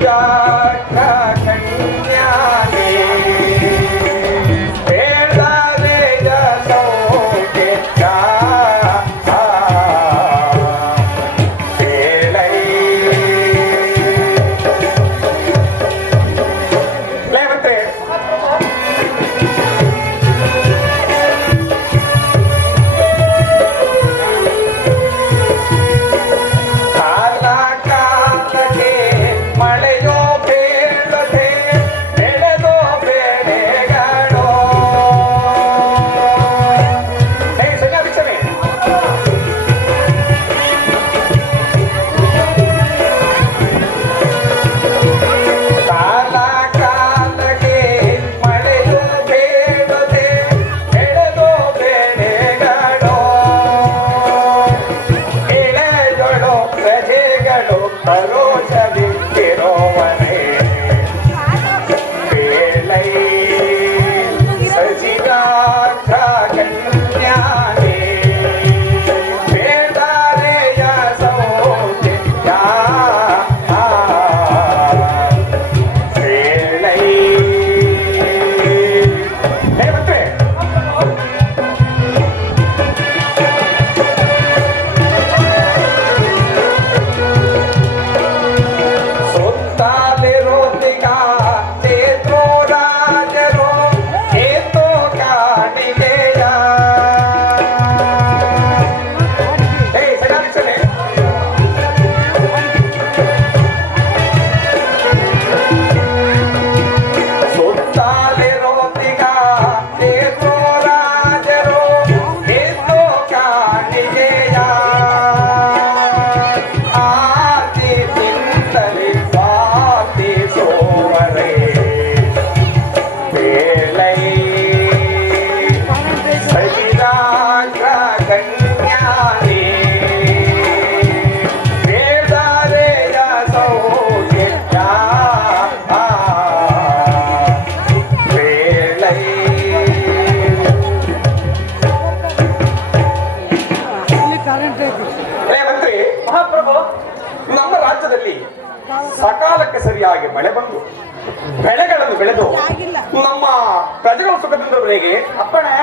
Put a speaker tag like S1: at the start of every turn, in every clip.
S1: God. ನಮ್ಮ ರಾಜ್ಯದಲ್ಲಿ ಸಕಾಲಕ್ಕೆ ಸರಿಯಾಗಿ ಮಳೆ ಬಂದು ಬೆಳೆಗಳನ್ನು ಬೆಳೆದು ನಮ್ಮ ಪ್ರಜೆಗಳ ಸುಖದಿಂದ ಹೇಗೆ
S2: ಅಪ್ಪಣೆ.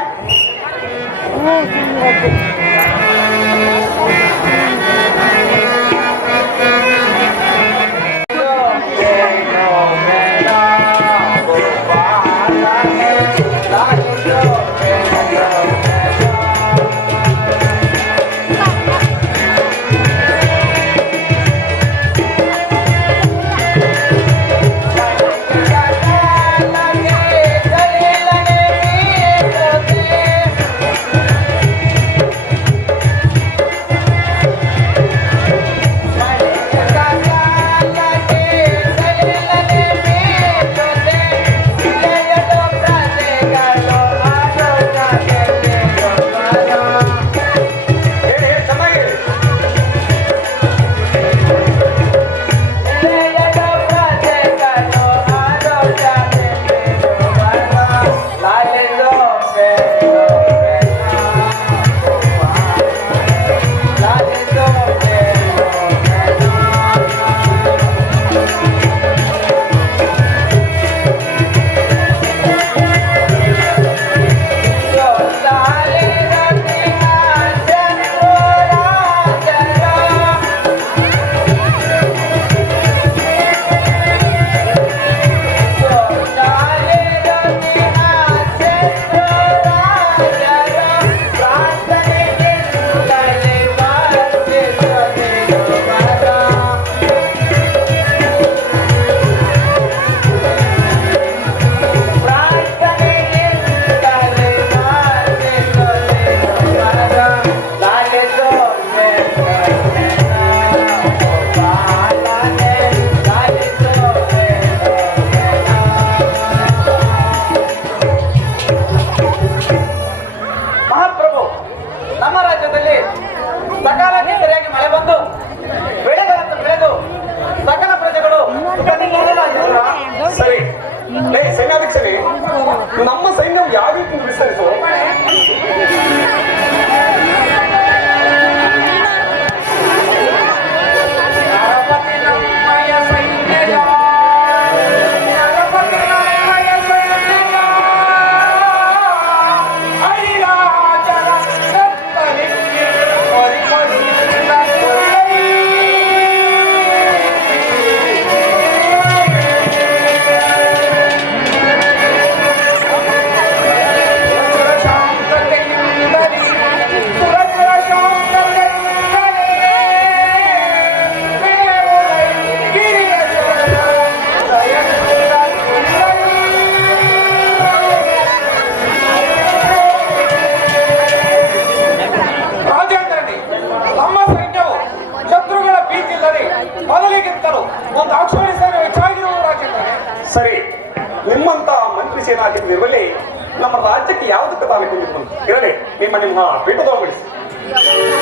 S1: ಸ್ಥಾನಕ್ಕೆ ಕುಂದಿತ್ತು ಇರಲಿ ನಿಮ್ಮ ನಿಮ್ಮ ಪೀಠದ ಬಿಡಿಸಿ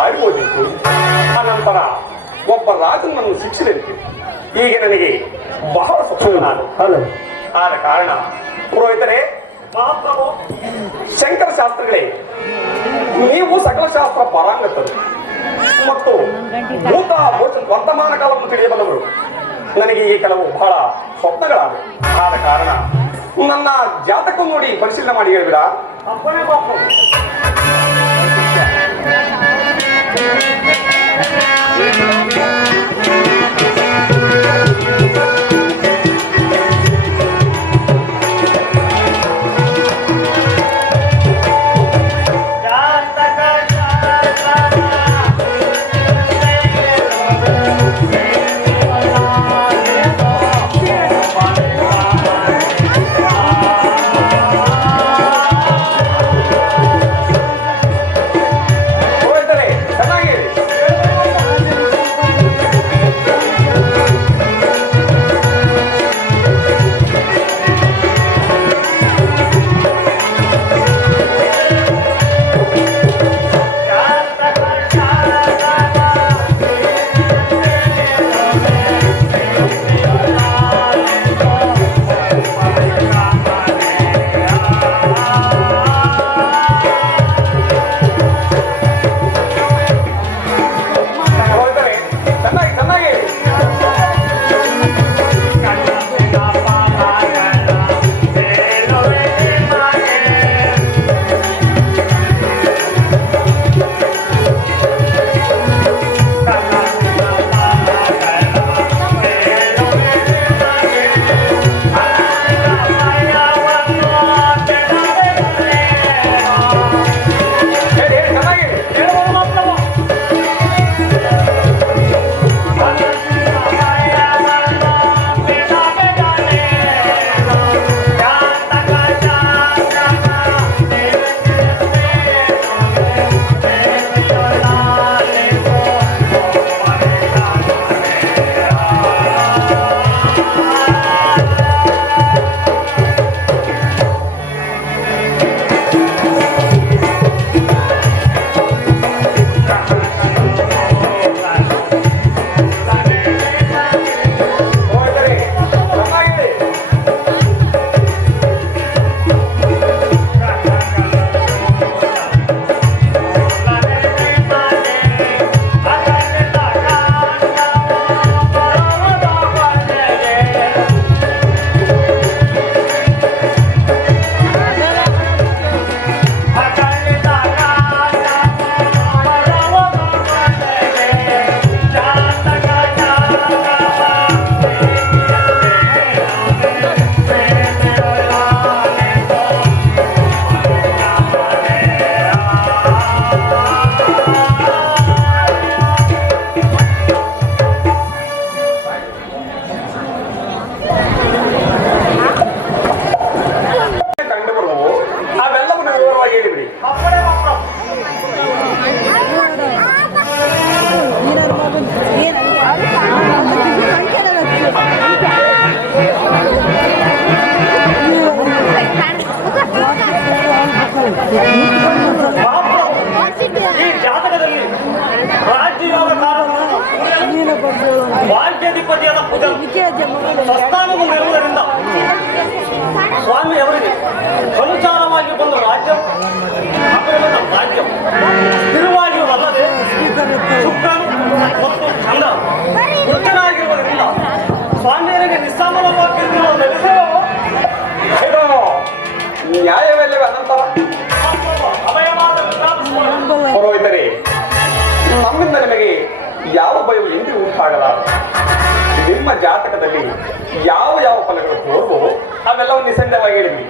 S1: ಅಂತರಿಕ್ಷದಲ್ಲಿ ಆ ನಂತರ ಒಬ್ಬ ರಾಜನನ್ನು ಶಿಕ್ಷಿಸಿದಂತೆ ಹೀಗೆ ನನಗೆ ಬಹಳ ನಾನು. ಆದ ಕಾರಣ ಪುರೋಹಿತರೇ
S3: ಮಹಾಪ್ರಭು
S1: ಶಂಕರ ಶಾಸ್ತ್ರಗಳೇ ನೀವು ಸಕಲ ಶಾಸ್ತ್ರ ಪರಾಂಗತರು ಮತ್ತು ಭೂತ ವರ್ತಮಾನ ಕಾಲವನ್ನು ತಿಳಿಯಬಲ್ಲವರು. ನನಗೆ ಈ ಕೆಲವು ಬಹಳ ಸ್ವಪ್ನಗಳಾದ ಆದ ಕಾರಣ ನನ್ನ ಜಾತಕ ನೋಡಿ ಪರಿಶೀಲನೆ ಮಾಡಿ ಹೇಳ್ಬಿಡ. எந்த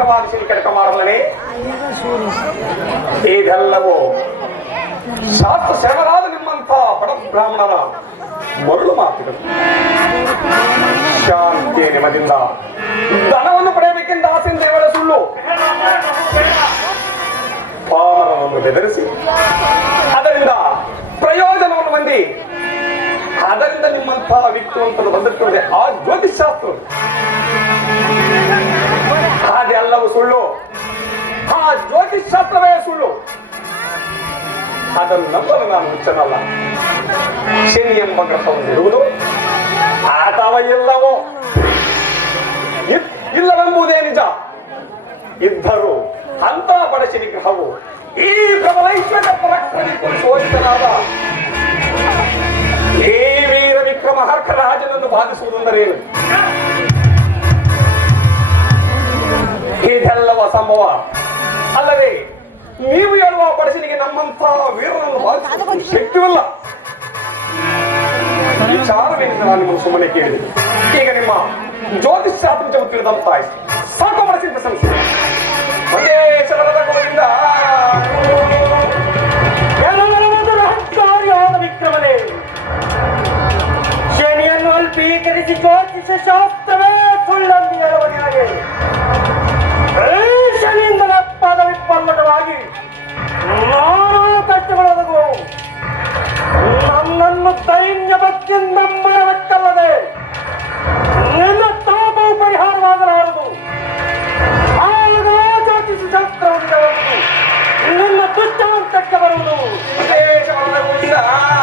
S1: ಆ ಪಡಕ್ರಮಾದಿಸಿ ಕಡಕ ಮಾಡಲನೆ ಇದೆಲ್ಲವೂ ಶಾಸ್ತ್ರ ಸೇವರಾದ ನಿಮ್ಮಂಥ ಬಡ ಬ್ರಾಹ್ಮಣರ ಮರಳು ಮಾತುಗಳು ಶಾಂತಿಯ ನಿಮದಿಂದ ಧನವನ್ನು ಪಡೆಯಬೇಕೆಂದ ಆಸೆಯಿಂದ ಇವರ ಸುಳ್ಳು ಪಾಮರನನ್ನು ಬೆದರಿಸಿ ಅದರಿಂದ ಪ್ರಯೋಜನವನ್ನು ಹೊಂದಿ ಅದರಿಂದ ನಿಮ್ಮಂಥ ವ್ಯಕ್ತಿವಂತರು ಬಂದಿರುತ್ತದೆ ಆ ಜ್ಯೋತಿಷಾಸ್ತ್ರ ಜ್ಯೋತಿಷಾಸ್ತ್ರವೇ ಸುಳ್ಳು. ಅದನ್ನು ನಂಬಲು ನಾನು ಹುಚ್ಚನಲ್ಲ. ಶನಿ ಎಂಬ ಗ್ರಹವನ್ನು ಅಥವಾ ಇಲ್ಲವೋ? ಇಲ್ಲವೆಂಬುದೇ ನಿಜ. ಇದ್ದರೂ ಅಂತ ಬಡ ಶನಿ ಗ್ರಹವು ಈ ಪ್ರಬಲ ಈಶ್ವರ ಸೋಚಿತನಾದ ಈ ವೀರ ವಿಕ್ರಮ ಹರ್ಕ ರಾಜನನ್ನು ಬಾಧಿಸುವುದೆಂದರೇನು ಇದೆಲ್ಲವ ಸಂಭವ ಅಲ್ಲವೇ? ನೀವು ಹೇಳುವ ಬಡಸನಿಗೆ ನಮ್ಮಂತ ವೀರನನ್ನು ಶಕ್ತಿವಲ್ಲ. ವಿಚಾರವೇನಿದೆ ನಾನು ನಿಮ್ಮನ್ನು ಸುಮ್ಮನೆ ಕೇಳಿದೆ. ಈಗ ನಿಮ್ಮ ಜ್ಯೋತಿಷ್ ಶಾಸ್ತ್ರ ತಿಳಿದಂತಾಯ್ತು ಸಾಕು ಬಡಸಿದ್ದ ಸಂಸ್ಥೆ ಒಂದೇ ಚಲನದ
S3: ಅಹಂಕಾರಿಯಾದ ವಿಕ್ರಮನೇ. ಶನಿಯನ್ನು ಅಲ್ಪೀಕರಿಸಿ ಜ್ಯೋತಿಷ ಶಾಸ್ತ್ರ ಸಿಕ್ಕಿಂದ ಮರವಕ್ಕಲ್ಲದೆ ನನ್ನ ತಾಪು ಪರಿಹಾರವಾಗಲಾರದು ಜಾತಿಸಿ ಶಾಸ್ತ್ರವನ್ನು ನಿನ್ನ ದುಷ್ಟವಂತಕ್ಕೆ ಬರುವುದು
S1: ವಿಶೇಷವಾದ